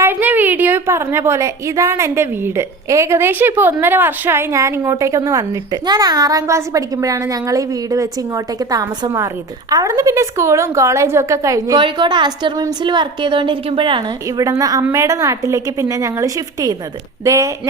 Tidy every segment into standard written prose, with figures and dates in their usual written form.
കഴിഞ്ഞ വീഡിയോയിൽ പറഞ്ഞ പോലെ ഇതാണ് എൻ്റെ വീട്. ഏകദേശം ഇപ്പോൾ 1.5 വർഷമായി ഞാൻ ഇങ്ങോട്ടേക്കൊന്ന് വന്നിട്ട്. ഞാൻ 6ാം ക്ലാസ്സിൽ പഠിക്കുമ്പോഴാണ് ഞങ്ങൾ ഈ വീട് വെച്ച് ഇങ്ങോട്ടേക്ക് താമസം മാറിയത്. അവിടുന്ന് പിന്നെ സ്കൂളും കോളേജും ഒക്കെ കഴിഞ്ഞ് കോഴിക്കോട് ആസ്റ്റർ മിംസിൽ വർക്ക് ചെയ്തുകൊണ്ടിരിക്കുമ്പോഴാണ് ഇവിടുന്ന് അമ്മയുടെ നാട്ടിലേക്ക് പിന്നെ ഞങ്ങൾ ഷിഫ്റ്റ് ചെയ്യുന്നത്.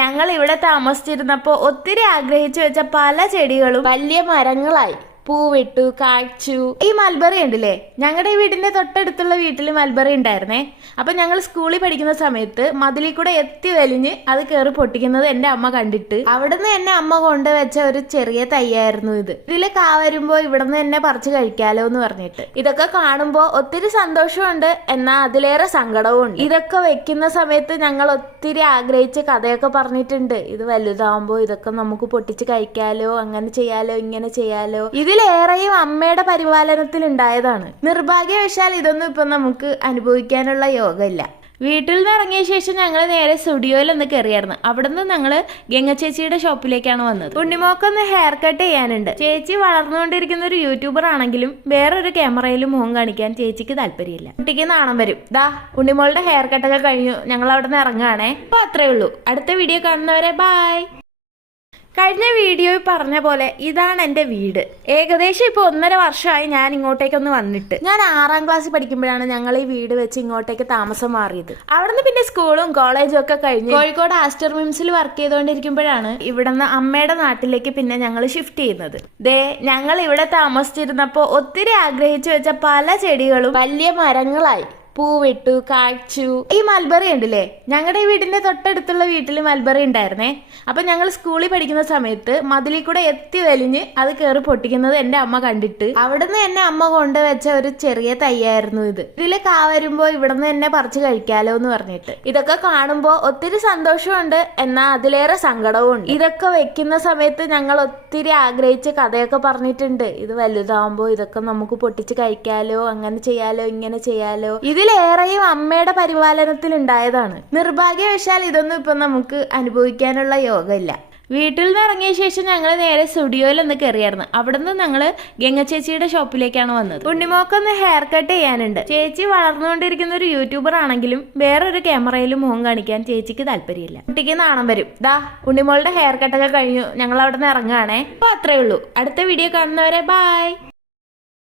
ഞങ്ങൾ ഇവിടെ താമസിച്ചിരുന്നപ്പോൾ ഒത്തിരി ആഗ്രഹിച്ചു വെച്ച പല ചെടികളും വലിയ മരങ്ങളായി, പൂവിട്ടു, കായ്ച്ചു. ഈ മൽബറി ഉണ്ടല്ലേ, ഞങ്ങളുടെ ഈ വീടിന്റെ തൊട്ടടുത്തുള്ള വീട്ടിൽ മൽബറി ഉണ്ടായിരുന്നേ. അപ്പൊ ഞങ്ങൾ സ്കൂളിൽ പഠിക്കുന്ന സമയത്ത് മതിലിൽ കൂടെ എത്തി വലിഞ്ഞ് അത് കയറി പൊട്ടിക്കുന്നത് എന്റെ അമ്മ കണ്ടിട്ട് അവിടുന്ന് എന്നെ അമ്മ കൊണ്ടുവച്ച ഒരു ചെറിയ തയ്യായിരുന്നു ഇത്. ഇതില് കാ വരുമ്പോ ഇവിടുന്ന് എന്നെ പറിച്ച് കഴിക്കാലോ എന്ന് പറഞ്ഞിട്ട്. ഇതൊക്കെ കാണുമ്പോ ഒത്തിരി സന്തോഷമുണ്ട്, എന്നാൽ അതിലേറെ സങ്കടവും ഉണ്ട്. ഇതൊക്കെ വെക്കുന്ന സമയത്ത് ഞങ്ങൾ ഒത്തിരി ആഗ്രഹിച്ച് കഥയൊക്കെ പറഞ്ഞിട്ടുണ്ട്. ഇത് വലുതാവുമ്പോ ഇതൊക്കെ നമുക്ക് പൊട്ടിച്ച് കഴിക്കാലോ, അങ്ങനെ ചെയ്യാലോ, ഇങ്ങനെ ചെയ്യാലോ. ഇതിലേറെയും അമ്മയുടെ പരിപാലനത്തിൽ ഉണ്ടായതാണ്. നിർഭാഗ്യവശാൽ ഇതൊന്നും ഇപ്പൊ നമുക്ക് അനുഭവിക്കാനുള്ള യോഗമില്ല. വീട്ടിൽ നിന്ന് ഇറങ്ങിയ ശേഷം ഞങ്ങൾ നേരെ സ്റ്റുഡിയോയിൽ ഒന്ന് കയറിയായിരുന്നു. അവിടുന്ന് ഞങ്ങൾ ഗംഗ ചേച്ചിയുടെ ഷോപ്പിലേക്കാണ് വന്നത്. ഉണ്ണിമോക്കൊന്ന് ഹെയർ കട്ട് ചെയ്യാനുണ്ട്. ചേച്ചി വളർന്നുകൊണ്ടിരിക്കുന്ന ഒരു യൂട്യൂബർ ആണെങ്കിലും വേറൊരു ക്യാമറയിലും മുഖം കാണിക്കാൻ ചേച്ചിക്ക് താല്പര്യമില്ല. കുട്ടിക്ക് നാണം വരും. ഉണ്ണിമോളുടെ ഹെയർ കട്ടൊക്കെ കഴിഞ്ഞു, ഞങ്ങൾ അവിടെ നിന്ന് ഇറങ്ങുകയാണേ. അപ്പൊ അത്രേ ഉള്ളൂ. അടുത്ത വീഡിയോ കാണുന്നവരെ ബൈ. കഴിഞ്ഞ വീഡിയോയിൽ പറഞ്ഞ പോലെ ഇതാണ് എൻ്റെ വീട്. ഏകദേശം ഇപ്പോൾ 1.5 വർഷമായി ഞാൻ ഇങ്ങോട്ടേക്കൊന്ന് വന്നിട്ട്. ഞാൻ 6ാം ക്ലാസ്സിൽ പഠിക്കുമ്പോഴാണ് ഞങ്ങൾ ഈ വീട് വെച്ച് ഇങ്ങോട്ടേക്ക് താമസം മാറിയത്. അവിടുന്ന് പിന്നെ സ്കൂളും കോളേജും ഒക്കെ കഴിഞ്ഞ് കോഴിക്കോട് ആസ്റ്റർ മിംസിൽ വർക്ക് ചെയ്തുകൊണ്ടിരിക്കുമ്പോഴാണ് ഇവിടുന്ന് അമ്മയുടെ നാട്ടിലേക്ക് പിന്നെ ഞങ്ങൾ ഷിഫ്റ്റ് ചെയ്യുന്നത്. ഞങ്ങൾ ഇവിടെ താമസിച്ചിരുന്നപ്പോൾ ഒത്തിരി ആഗ്രഹിച്ചു വെച്ച പല ചെടികളും വലിയ മരങ്ങളായി, പൂവിട്ടു, കായ്ച്ചു. ഈ മൽബറി ഉണ്ടല്ലേ, ഞങ്ങളുടെ ഈ വീടിന്റെ തൊട്ടടുത്തുള്ള വീട്ടിൽ മൽബറി ഉണ്ടായിരുന്നേ. അപ്പൊ ഞങ്ങൾ സ്കൂളിൽ പഠിക്കുന്ന സമയത്ത് മതിലിൽ കൂടെ എത്തി വലിഞ്ഞ് അത് കയറി പൊട്ടിക്കുന്നത് എന്റെ അമ്മ കണ്ടിട്ട് അവിടുന്ന് എന്നെ അമ്മ കൊണ്ടുവച്ച ഒരു ചെറിയ തയ്യായിരുന്നു ഇത്. ഇതില് കാ വരുമ്പോ ഇവിടുന്ന് എന്നെ പറിച്ച് കഴിക്കാലോ എന്ന് പറഞ്ഞിട്ട്. ഇതൊക്കെ കാണുമ്പോ ഒത്തിരി സന്തോഷമുണ്ട്, എന്നാൽ അതിലേറെ സങ്കടവും ഉണ്ട്. ഇതൊക്കെ വെക്കുന്ന സമയത്ത് ഞങ്ങൾ ഒത്തിരി ആഗ്രഹിച്ച് കഥയൊക്കെ പറഞ്ഞിട്ടുണ്ട്. ഇത് വലുതാവുമ്പോ ഇതൊക്കെ നമുക്ക് പൊട്ടിച്ച് കഴിക്കാലോ, അങ്ങനെ ചെയ്യാലോ, ഇങ്ങനെ ചെയ്യാലോ. ഇതിലേറെയും അമ്മയുടെ പരിപാലനത്തിൽ ഉണ്ടായതാണ്. നിർഭാഗ്യവശാൽ ഇതൊന്നും ഇപ്പൊ നമുക്ക് അനുഭവിക്കാനുള്ള യോഗമില്ല. വീട്ടിൽ നിന്ന് ഇറങ്ങിയ ശേഷം ഞങ്ങൾ നേരെ സ്റ്റുഡിയോയിൽ ഒന്ന് കയറിയായിരുന്നു. അവിടുന്ന് ഞങ്ങൾ ഗംഗ ചേച്ചിയുടെ ഷോപ്പിലേക്കാണ് വന്നത്. ഉണ്ണിമോക്കൊന്ന് ഹെയർ കട്ട് ചെയ്യാനുണ്ട്. ചേച്ചി വളർന്നുകൊണ്ടിരിക്കുന്ന ഒരു യൂട്യൂബർ ആണെങ്കിലും വേറൊരു ക്യാമറയിലും മുഖം കാണിക്കാൻ ചേച്ചിക്ക് താല്പര്യമില്ല. കുട്ടിക്ക് നാണം വരും. ഉണ്ണിമോളുടെ ഹെയർ കട്ടൊക്കെ കഴിഞ്ഞു, ഞങ്ങൾ അവിടെ നിന്ന് ഇറങ്ങുകയാണേ. അപ്പൊ അത്രേ ഉള്ളൂ. അടുത്ത വീഡിയോ കാണുന്നവരെ ബൈ.